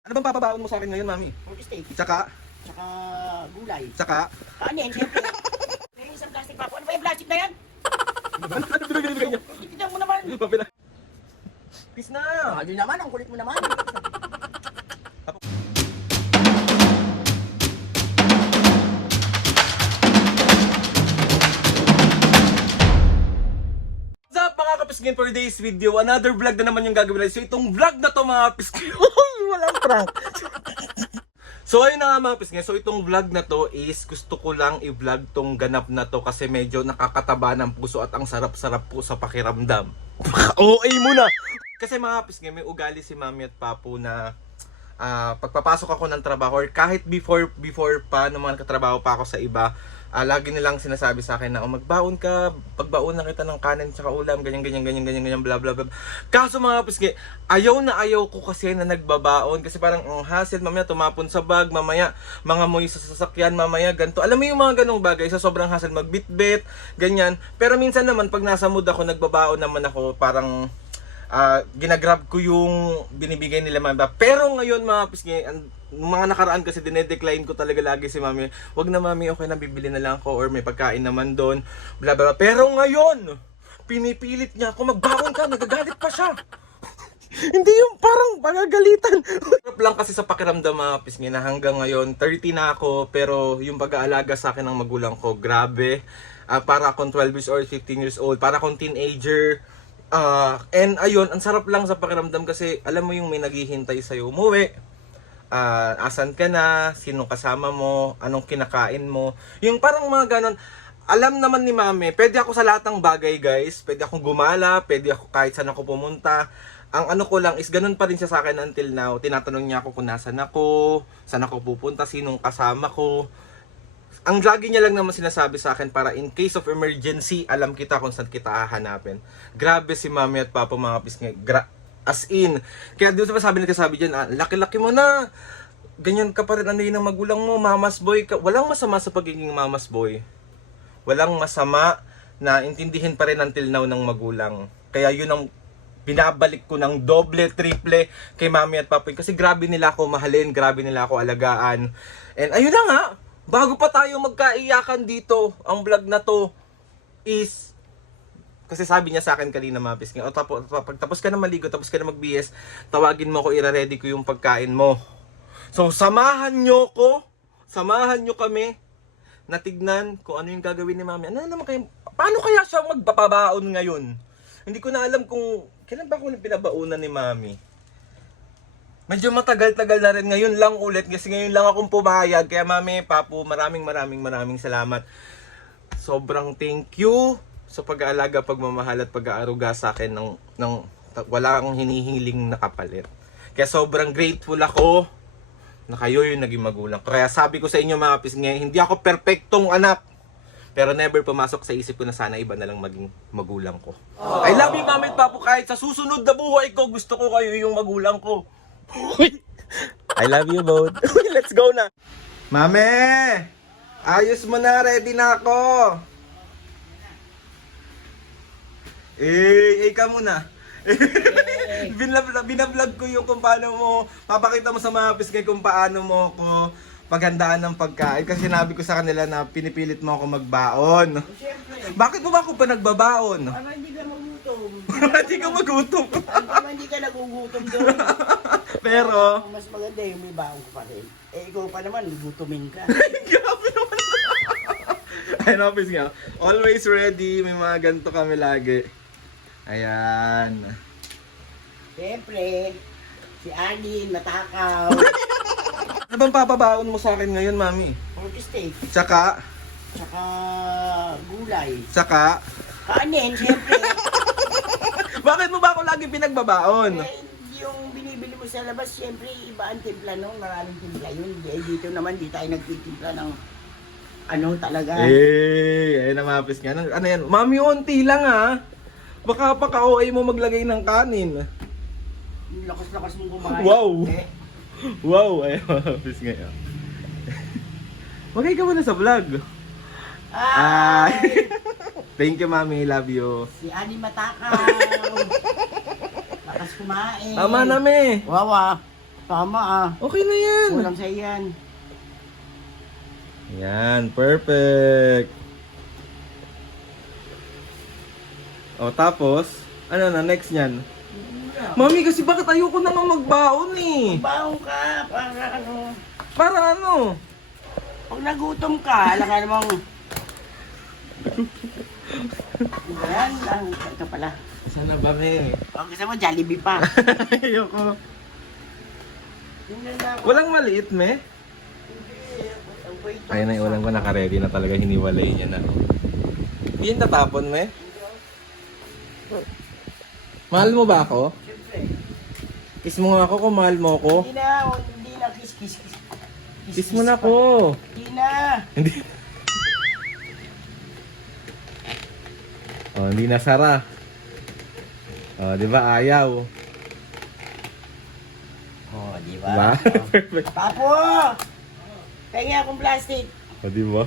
Ano bang papabaon mo sa akin ngayon, mami? Pork steak. Tsaka, Tsaka gulay. tsaka. Kanin, siyempre. May isang plastic pa po. Ano ba yung plastic na yan? Ano binibigay niya? Tignan mo naman. Papila. Peace na! Hindi naman, ang kulit mo naman. What's up mga kapisngin, for today's video, another vlog na naman yung gagawin natin. So itong vlog na to mga kapisngin, walang prank. So ayun na nga mga kapisngin, so itong vlog na to is gusto ko lang i-vlog tong ganap na to kasi medyo nakakataba ng puso at ang sarap-sarap po sa pakiramdam. OA muna! Kasi mga kapisngin, may ugali si mami at papu na pagpapasok ako ng trabaho or kahit before pa nung mga katrabaho pa ako sa iba, lagi nilang sinasabi sa akin na magbaon ka, pagbaon na kita ng kanin tsaka ulam, ganyan, bla bla bla. Kaso mga pisngi, ayaw na ayaw ko kasi na nagbabaon kasi parang ang hassle, mamaya tumapon sa bag, mamaya mga moy sa sasakyan, mamaya ganito. Alam mo yung mga ganong bagay, sa sobrang hassle magbitbit, ganyan. Pero minsan naman pag nasa mood ako, nagbabaon naman ako, parang ginagrab ko yung binibigay nila mami. Pero ngayon mga pisngi, mga nakaraan kasi dinedecline ko talaga lagi si mami. Wag na mami, okay na, bibili na lang ako or may pagkain naman doon, bla bla. Pero ngayon, pinipilit niya ako magbaon ka, nagagalit pa siya. Hindi yung parang pagagalitan. Sarap lang kasi sa pakiramdam mga pisngi na hanggang ngayon, 30 na ako, pero yung pag-aalaga sa akin ng magulang ko, grabe. Para akong 12 years old, 15 years old, para akong teenager. And ayun, ang sarap lang sa pakiramdam kasi alam mo yung may naghihintay sa'yo umuwi. Asan ka na, sino kasama mo, anong kinakain mo. Yung parang mga ganon. Alam naman ni mami, pwede ako sa lahat ng bagay guys. Pwede akong gumala, pwede ako kahit saan ako pumunta. Ang ano ko lang is ganun pa rin siya sa akin until now. Tinatanong niya ako kung nasan ako, saan ako pupunta, sinong kasama ko. Ang lagi niya lang naman sinasabi sa akin para in case of emergency, alam kita kung saan kita hahanapin. Grabe si mami at papa mga pisngi. As in. Kaya dito pa sabi dyan, laki-laki mo na. Ganyan ka pa rin ano yun ang magulang mo, mamas boy ka. Walang masama sa pagiging mamas boy. Walang masama na intindihin pa rin until now ng magulang. Kaya yun ang binabalik ko ng doble, triple kay mami at papa. Kasi grabe nila ako mahalin, grabe nila ako alagaan. And ayun na nga. Bago pa tayo magkaiyakan dito, ang vlog na to is, kasi sabi niya sa akin kanina mga pisngi, tapos ka na maligo, tapos ka na mag-BS, tawagin mo ko, ira-ready ko yung pagkain mo. So, samahan nyo kami, na tignan kung ano yung gagawin ni mami. Ano naman kayo, paano kaya siya magpapabaon ngayon? Hindi ko na alam kung, kailan ba ako pinabaunan ni mami? Medyo matagal-tagal na rin. Ngayon lang ulit. Kasi ngayon lang akong pumayag. Kaya mami, papu, maraming salamat. Sobrang thank you sa pag-aalaga, pagmamahal at pag-aaruga sa akin ng wala akong hinihiling na kapalit. Kaya sobrang grateful ako na kayo yung naging magulang. Kaya sabi ko sa inyo mga pisngi, hindi ako perfectong anak. Pero never pumasok sa isip ko na sana iba na lang maging magulang ko. Aww. I love you mami at papu. Kahit sa susunod na buhay ko, gusto ko kayo yung magulang ko. I love you both. Let's go na. Mame! Ayos mo na, ready na ako. Ka muna. Binablog ko yung kung paano mo, papakita mo sa mga pisngay kung paano mo ko paghandaan ng pagkain. Kasi sinabi ko sa kanila na pinipilit mo ako magbaon. Siyempre. Bakit mo ba ako pa nagbabaon? Para hindi ka magutom. Hindi ka magutom. Para hindi ka nagugutom doon. Pero, Mas maganda yung may baon ko pa rin. Ikaw pa naman, gugutumin ka. grabe naman. Ayun, office nga. Always ready. May mga ganito kami lagi. Ayan. Siyempre, si Anin, matakaw. Ano bang papabaon mo sa akin ngayon, mami? Pork steak. Tsaka, Tsaka gulay. tsaka. Kanin, siyempre. Bakit mo ba ako lagi pinagbabaon? Yung binibili mo sa labas, siyempre, iba ang timpla nun. Maraming timpla yun. Dito naman, di tayo nagtitimpla ng ano talaga. Ayun na mapis nga. Ano yan? Mami, unti lang ha. Baka pa ka-OA mo maglagay ng kanin. Yung lakas-lakas mong kumain. Wow! Wow! Ayun, mapis nga yan. Magay ka muna sa vlog. Ay! Thank you, mami. Love you. Si Ani matakaw. Lakas kumain. Tama na, me. Wawa. Tama ah. Okay na yan. Kulang sa iyan. Yan, perfect. O, tapos, ano na, next niyan? Mami, kasi bakit ayoko na nga magbaon eh? Baon ka para ano. Para ano? Pag nagutom ka, alam ka namang... Yan lang. Ito pala. Sana ba, me? Ang gusto mo, Jollibee pa. Ayoko. Yun lang ako. Walang maliit, me? Ayun na, ulang ko naka-ready na talaga, hiniwalay niya na. Hindi yan tatapon, me? Mahal mo ba ako? Siyempre. Kiss mo nga ako kung mahal mo ako. Hindi na, kiss. Kiss mo na ako. Hindi na. Hindi. Oh, hindi na Sara. Oh, di ba ayaw? Oh, di Diba? ba? Perfect. Papo! Pengi akong plastic. Oh, di ba?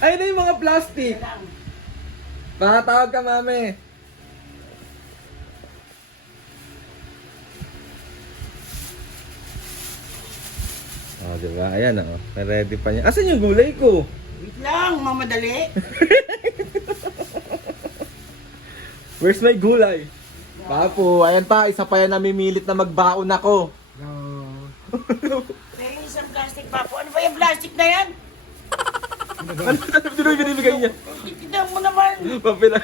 Ayun na yung mga plastic. Pakatawag ka, mami. Oh, di ba? Ayan oh. Ready pa niya. Asan yung gulay ko? Wait lang, mamadali. Where's my gulay? Papo, ayan pa. Isa pa yan namimilit na magbaon ako. Pengi isang plastic, Papo. Ano ba yung plastic na yan? Ano yung binibigay niya? Tignan mo naman. Papila.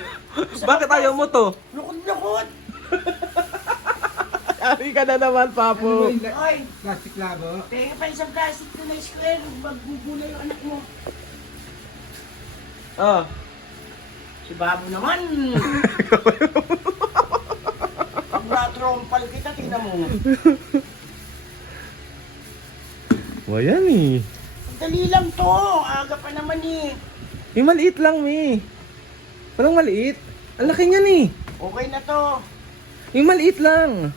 Bakit ayaw mo to? Lukot-lukot. Ari ka na naman, Papo. Ay, Plastic labo. pengi pa isang plastic na square. Maggugulay yung anak mo. Ah. Si Babo naman. Pag na-trompal kita, tingnan mo. Wayan eh. Dali lang to. Aga pa naman eh. Yung maliit lang, Mi. Walang maliit. Ang laki niyan eh. Okay na to. Yung maliit lang.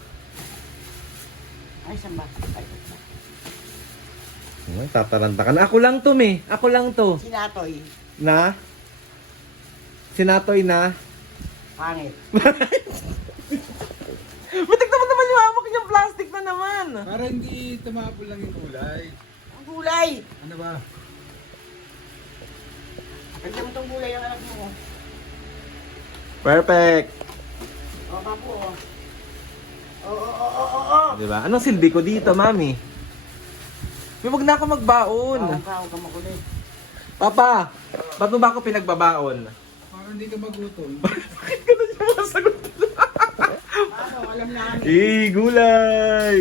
Ay, saan ba? Ay, Ay, tataranta ka na. Ako lang to, Mi. Ako lang to. sinatoy. Na? Sinatoy na? Pangit. Matik naman naman yung hawak niyang plastic na naman. Para hindi tumapol lang yung kulay. Ang gulay. Ano ba? Lagyan mo tong gulay ang anak mo. Perfect. O, Papo. Oo. Diba? Anong silbi ko dito, Mami? May wag na ako magbaon. Huwag ka makulit. Papa, ba't mo ba ako pinagbabaon? Para hindi ka magutom. Bakit ka na siya masagot? Ano, alam namin. Gulay!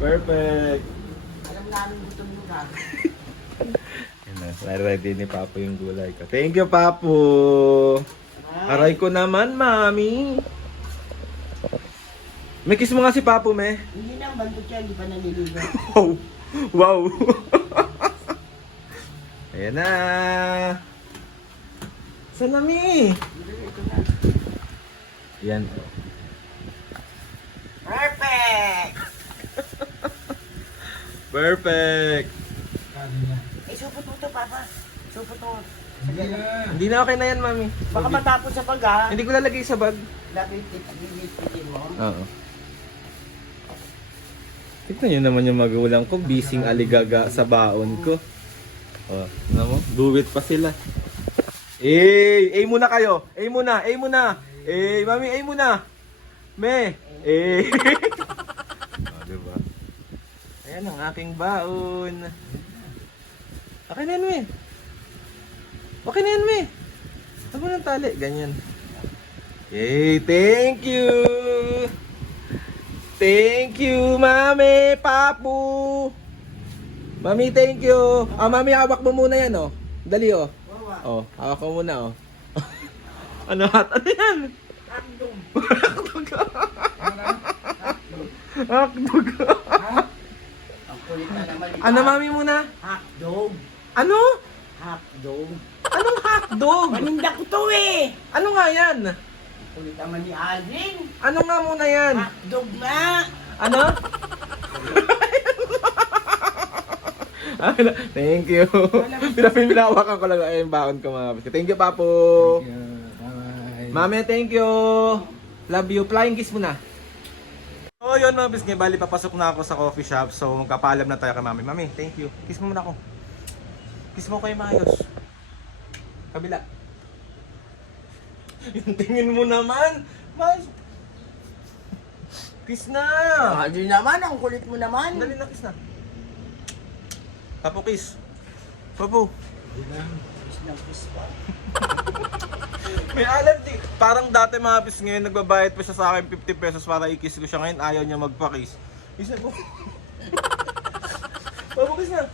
Perfect. Alam namin gusto mo ka. Yan na, ready ni Papo yung gulay ko. Thank you, Papo. Aray ko naman, Mami. May kiss mo nga si Papo, me. Hindi na, bandot siya, hindi pa naliligo. Wow! Wow! Ayan na! Saan na, Mi? Ito na. Yan. Perfect! Perfect! Kano na. Eh, supot mo to, Papa. Supot mo. Hindi na. Hindi na okay na yan, Mami. Baka matapos sa pag ha. Hindi ko lalagay sa bag. Lapit-lapit mo. Oo. Tignan nyo naman yung magulang ko, bising aligaga sa baon ko. Oh, ano mo? Do it pa sila. Muna kayo. Muna. Mami, muna. Me. Oh, diba? Ayan ang aking baon. Okay na yan, me. Okay na yan, me. Sabo ng tali. Ganyan. Thank you. Thank you, Mami, Papu. Mami, thank you. Mami, hawak mo muna yan, oh. Dali, oh. Oh, hawak mo muna, oh. Ano yan? Hotdog. Hotdog. Ang kulit na naman. Ano, Mami muna? Hotdog. Ano? Hotdog. Anong hotdog? Paninda ko to eh. Ano nga yan? Kulit naman ni Alvin. Ano nga muna yan? Hotdog nga. Ano? Thank you. Pinawakan ko lang yung baon ko, mga kapatid. Thank you, Papo. Bye. Mami, thank you. Love you. Flying kiss muna. Oy, yun mga bisngi, bali papasok na ako sa coffee shop. So magpapaalam na tayo kay Mami. Mami, thank you. Kiss mo muna ako. Kiss mo kayo maayos. Kabila. Yung tingin mo naman. Mas. Kiss na. Hindi naman, ang kulit mo naman. Dali na, kiss na. Papo, kiss. Papo. Hindi na. Kiss ng kiss pa. May alam di. Parang dati mga pis ngayon, nagbabayad pa siya sa akin 50 pesos para i-kiss ko siya. Ngayon ayaw niya magpa-kiss. Kiss na po. Papo, kiss na.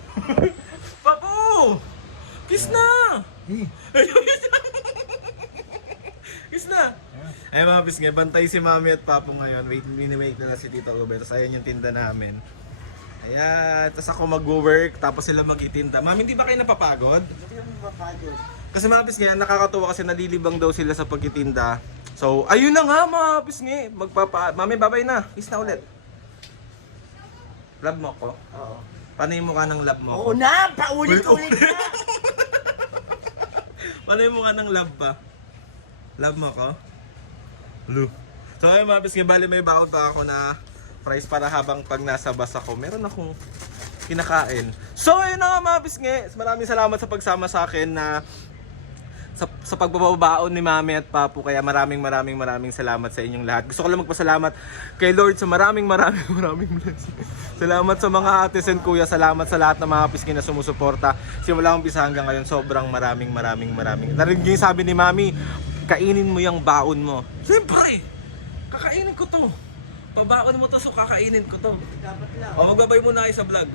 Papo! Kiss na! Kiss na! Ay mga pis ngayon, bantay si Mami at Papo ngayon. Wait na si Tito Uber. Tapos ayan yung tinda namin. Ayan, tapos ako mag-work, tapos sila mag-itinda. Mami, hindi ba kayo napapagod? Hindi ka mapapagod. Kasi mga pisngi, nakakatuwa kasi nalilibang daw sila sa pagtitinda. So, ayun na nga mga pisngi. Mami, babay na. Kiss na ulit. Love mo ko? Oo. Paano yung mukha ng love mo ko? Oo na, paulit-ulit na. Paano yung mukha ng love pa? Love mo ko? Lu. So, ayun mga pisngi, bali may baon pa ako na price para habang pag nasa bus ako, meron akong kinakain. So, ayun na nga mga pisngi. Maraming salamat sa pagsama sa akin na sa pagbababaon ni Mami at Papo. Kaya maraming salamat sa inyong lahat. Gusto ko lang magpasalamat kay Lord sa maraming blessing. Salamat sa mga ates and kuya. Salamat sa lahat ng mga pisngi na sumusuporta. Simula umpisa hanggang ngayon, sobrang maraming. Narinig niyo yung sabi ni Mami, kainin mo yung baon mo. Siyempre, kakainin ko to. Pabaon mo to, so kakainin ko to. Dapat lang. O, magbabay muna kayo sa vlog.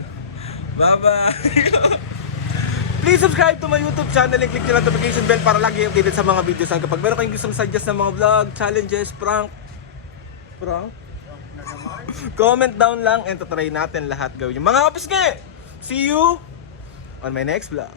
Bye-bye! Please subscribe to my YouTube channel and click nyo lang notification bell para lagi updated sa mga videos. Kapag meron kayong gustong suggest ng mga vlog, challenges, prank, comment down lang and try natin lahat gawin. Mga kapisngi, see you on my next vlog.